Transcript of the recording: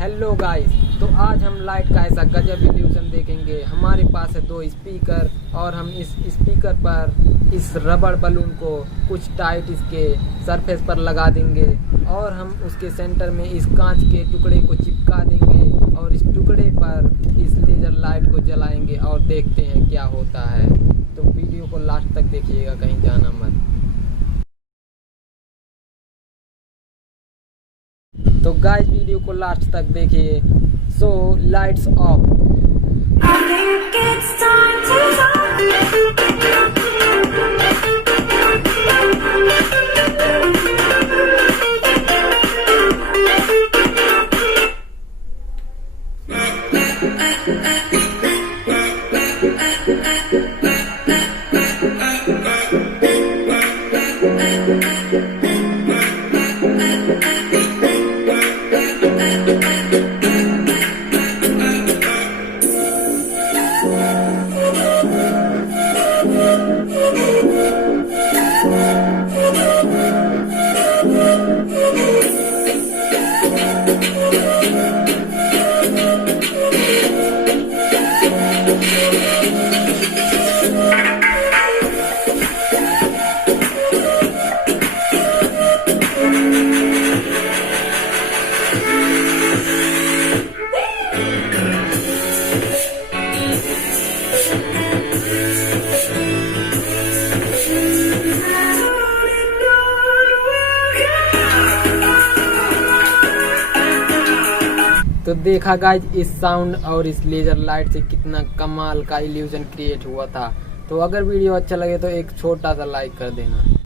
Hello guys, तो आज हम लाइट का ऐसा गजब इल्यूशन देखेंगे। हमारे पास है 2 स्पीकर और हम इस स्पीकर पर इस रबड़ बलून को कुछ टाइट इसके सरफेस पर लगा देंगे और हम उसके सेंटर में इस कांच के टुकड़े को चिपका देंगे और इस टुकड़े पर इस लेजर लाइट को जलाएंगे और देखते हैं क्या होता है। तो वीडियो को लास्ट तक देखिएगा, कहीं जाना मत। तो गाइस वीडियो को लास्ट तक देखिए। सो लाइट्स ऑफ। तो देखा गाइज इस साउंड और इस लेजर लाइट से कितना कमाल का इल्यूजन क्रिएट हुआ था। तो अगर वीडियो अच्छा लगे तो एक छोटा सा लाइक कर देना।